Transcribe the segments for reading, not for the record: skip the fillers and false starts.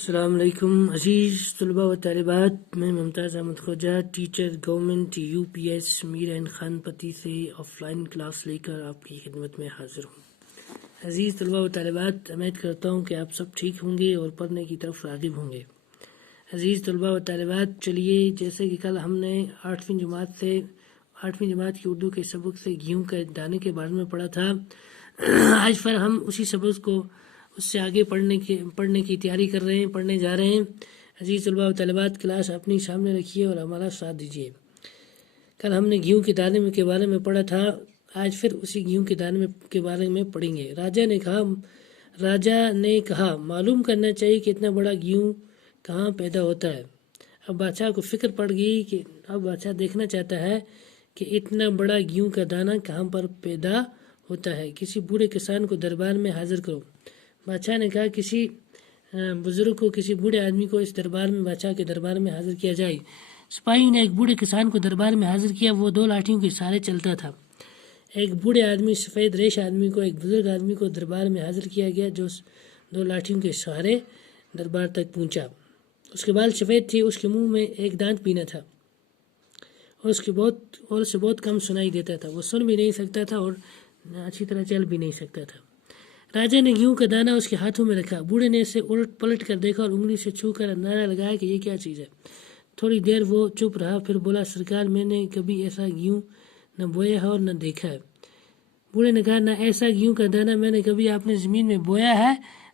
السلام علیکم عزیز طلباء و طالبات، میں Mumtaz Ahmed Khoja teacher government U P S Mir Ain Khan پتی سے آف لائن کلاس لے کر آپ کی خدمت میں حاضر ہوں۔ عزیز طلباء و طالبات، امید کرتا ہوں کہ آپ سب ٹھیک ہوں گے اور پڑھنے کی طرف راغب ہوں گے۔ عزیز طلباء و طالبات، چلیے جیسے کہ کل ہم نے آٹھویں جماعت کی اردو کے سبق سے گیہوں کے دانے کے بارے میں پڑھا تھا، آج پھر ہم اسی سبق کو اس سے آگے پڑھنے کی تیاری کر رہے ہیں، پڑھنے جا رہے ہیں۔ عزیز طلباء و طالبات، کلاس اپنی سامنے رکھیے اور ہمارا ساتھ دیجیے۔ کل ہم نے گیہوں کے دانے کے بارے میں پڑھا تھا، آج پھر اسی گیہوں کے دانے کے بارے میں پڑھیں گے۔ راجا نے کہا معلوم کرنا چاہیے کہ اتنا بڑا گیہوں کہاں پیدا ہوتا ہے۔ اب بادشاہ کو فکر پڑ گئی کہ اب بادشاہ دیکھنا چاہتا ہے کہ اتنا بڑا گیہوں کا دانہ کہاں پر پیدا ہوتا ہے۔ کسی بوڑھے کسان کو دربار میں حاضر کرو۔ بادشاہ نے کہا کسی بزرگ کو، کسی بوڑھے آدمی کو اس دربار میں بادشاہ کے دربار میں حاضر کیا جائے۔ سپاہیوں نے ایک بوڑھے کسان کو دربار میں حاضر کیا، وہ 2 لاٹھیوں کے سہارے چلتا تھا۔ ایک بوڑھے آدمی، سفید ریش آدمی کو، ایک بزرگ آدمی کو دربار میں حاضر کیا گیا جو 2 لاٹھیوں کے سہارے دربار تک پہنچا۔ اس کے بال سفید تھے، اس کے منہ میں ایک دانت بھی نہ تھا اور اسے بہت کم سنائی دیتا تھا۔ وہ سن بھی نہیں سکتا تھا اور اچھی طرح چل بھی نہیں سکتا تھا۔ راجا نے گیہوں کا دانہ اس کے ہاتھوں میں رکھا۔ بوڑھے نے اسے الٹ پلٹ کر دیکھا اور انگلی سے چھو کر اندازہ لگایا کہ یہ کیا چیز ہے۔ تھوڑی دیر وہ چپ رہا، پھر بولا سرکار، میں نے کبھی ایسا گیہوں نہ بویا ہے اور نہ دیکھا ہے۔ بوڑھے نے کہا نہ ایسا گیہوں کا دانہ میں نے کبھی اپنے زمین میں بویا ہے،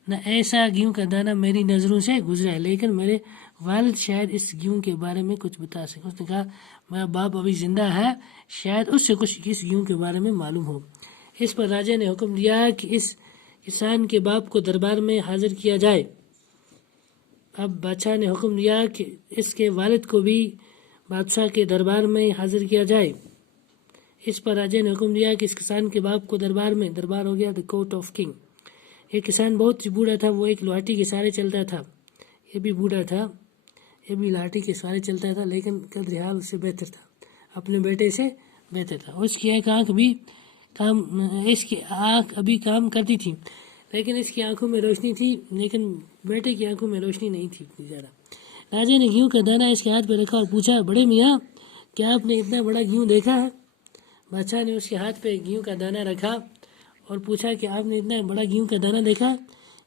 نہ ایسا گیہوں کا دانہ میری نظروں سے گزرا ہے، لیکن میرے والد شاید اس گیہوں کے بارے میں کچھ بتا سکیں۔ اس نے کہا میرا باپ ابھی زندہ ہے، شاید اس سے کچھ اس گیہوں کے بارے میں معلوم ہو۔ اس پر راجا نے حکم دیا کہ اس کسان کے باپ کو دربار میں حاضر کیا جائے۔ اب بادشاہ نے حکم دیا کہ اس کے والد کو بھی بادشاہ کے دربار میں حاضر کیا جائے۔ اس پر راجا نے حکم دیا کہ اس کسان کے باپ کو دربار ہو گیا دی کورٹ آف کنگ۔ یہ کسان بہت ہی بوڑھا تھا، وہ ایک لاٹھی کے سہارے چلتا تھا۔ یہ بھی بوڑھا تھا، یہ بھی لاٹھی کے سہارے چلتا تھا، لیکن قدر حال اس سے بہتر تھا، اپنے بیٹے سے بہتر تھا۔ اس کی آنکھ ابھی کام کرتی تھی، لیکن اس کی آنکھوں میں روشنی تھی، لیکن بیٹے کی آنکھوں میں روشنی نہیں تھی اتنی زیادہ۔ راجا نے گیہوں کا دانہ اس کے ہاتھ پہ رکھا اور پوچھا بڑے میاں، کیا آپ نے اتنا بڑا گیہوں دیکھا ہے؟ بادشاہ نے اس کے ہاتھ پہ گیہوں کا دانہ رکھا اور پوچھا کہ آپ نے اتنا بڑا گیہوں کا دانہ دیکھا؟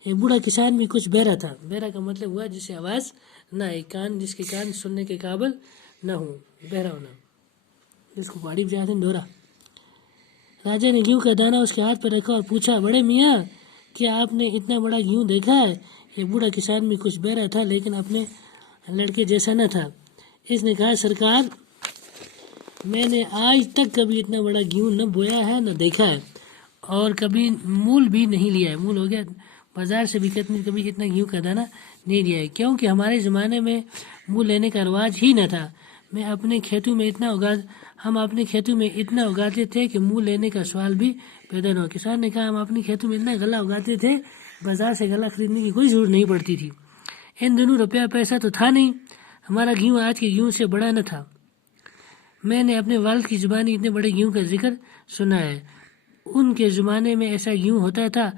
یہ بوڑھا کسان بھی کچھ بہرا تھا۔ بہرا کا مطلب ہوا جسے آواز نہ آئے، جس کے کان سننے کے قابل نہ ہوں، بہرا ہونا، جس کو پہاڑی بجاتے ہیں دورا۔ راجا نے گیہوں کا دانہ اس کے ہاتھ پر رکھا اور پوچھا بڑے میاں، کیا آپ نے اتنا بڑا گیہوں دیکھا ہے؟ یہ بوڑھا کسان بھی کچھ بہرا تھا، لیکن اپنے لڑکے جیسا نہ تھا۔ اس نے کہا سرکار، میں نے آج تک کبھی اتنا بڑا گیہوں نہ بویا ہے نہ دیکھا ہے، اور کبھی مول بھی نہیں لیا ہے، مول ہو گیا بازار سے بھی کبھی اتنا گیہوں کا دانہ نہیں لیا ہے، کیونکہ ہمارے زمانے میں مول لینے کا رواج ہی نہ تھا۔ ہم اپنے کھیتوں میں اتنا اگاتے تھے کہ مول لینے کا سوال بھی پیدا نہ ہو۔ کسان نے کہا ہم اپنے کھیتوں میں اتنا غلہ اگاتے تھے، بازار سے غلہ خریدنے کی کوئی ضرورت نہیں پڑتی تھی۔ ان دنوں روپیہ پیسہ تو تھا نہیں، ہمارا گیہوں آج کے گیہوں سے بڑا نہ تھا۔ میں نے اپنے والد کی زبانی اتنے بڑے گیہوں کا ذکر سنا ہے، ان کے زمانے میں ایسا گیہوں ہوتا تھا،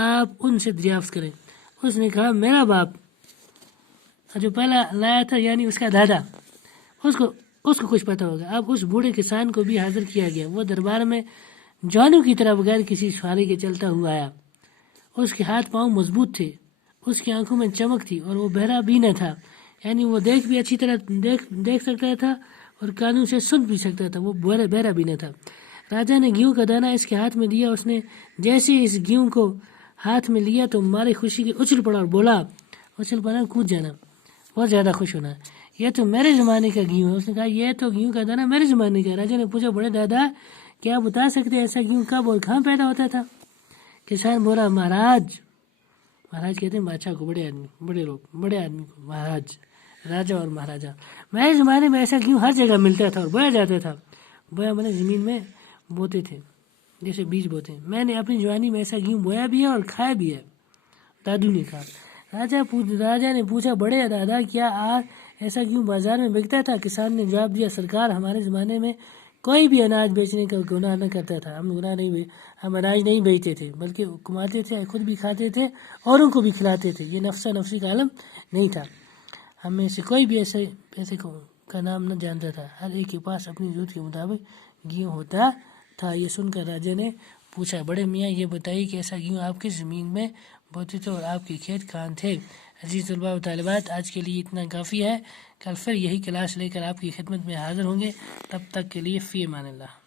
آپ ان سے دریافت کریں۔ اس نے کہا میرا باپ جو پہلا لایا تھا، یعنی اس کا دادا، اس کو کچھ پتہ ہوگا۔ اب اس بوڑھے کسان کو بھی حاضر کیا گیا۔ وہ دربار میں جوانوں کی طرح بغیر کسی سواری کے چلتا ہوا آیا۔ اس کے ہاتھ پاؤں مضبوط تھے، اس کی آنکھوں میں چمک تھی، اور وہ بہرا بھی نہ تھا، یعنی وہ دیکھ بھی اچھی طرح دیکھ سکتا تھا اور کانوں سے سن بھی سکتا تھا، وہ بہرا بھی نہ تھا۔ راجا نے گیہوں کا دانہ اس کے ہاتھ میں دیا۔ اس نے جیسے اس گیہوں کو ہاتھ میں لیا تو مارے خوشی کے اچھل پڑا اور بولا، اچھل پڑا کود جانا، بہت زیادہ خوش ہونا، یہ تو میرے زمانے کا گیہوں ہے۔ اس نے کہا یہ تو گیہوں کا دانہ میرے زمانے کا ہے۔ راجا نے پوچھا بڑے دادا، کیا آپ بتا سکتے ہیں ایسا گیہوں کب اور کہاں پیدا ہوتا تھا؟ کسان بولا مہاراج کہتے ہیں بادشاہ کو، بڑے آدمی کو مہاراج، راجا اور مہاراجا، میرے زمانے میں ایسا گیہوں ہر جگہ ملتا تھا اور بویا جاتا تھا۔ بویا میں نے زمین میں بوتے تھے، جیسے بیج بوتے ہیں۔ میں نے اپنی جوانی میں ایسا گیہوں بویا بھی ہے اور کھایا بھی ہے، دادو نے کہا۔ راجا نے پوچھا بڑے دادا، کیا ایسا گیہوں بازار میں بکتا تھا؟ کسان نے جواب دیا سرکار، ہمارے زمانے میں کوئی بھی اناج بیچنے کا گناہ نہ کرتا تھا. ہم اناج نہیں بیچتے تھے بلکہ کماتے تھے، خود بھی کھاتے تھے، اوروں کو بھی کھلاتے تھے. یہ نفسا نفسی کا عالم نہیں تھا. ہم میں سے کوئی بھی ایسے پیسے کا نام نہ جانتا تھا. ہر ایک کے پاس اپنی ضرورت کے مطابق گیہوں ہوتا تھا. یہ سن کر راجا نے پوچھا، بڑے میاں یہ بتائیے کہ ایسا گیہوں آپ کس زمین میں بوتے تھے اور آپ کے کھیت کہاں تھے؟ عزیز طلباء و طالبات، آج کے لیے اتنا کافی ہے. کل پھر یہی کلاس لے کر آپ کی خدمت میں حاضر ہوں گے. تب تک کے لیے فی امان اللہ.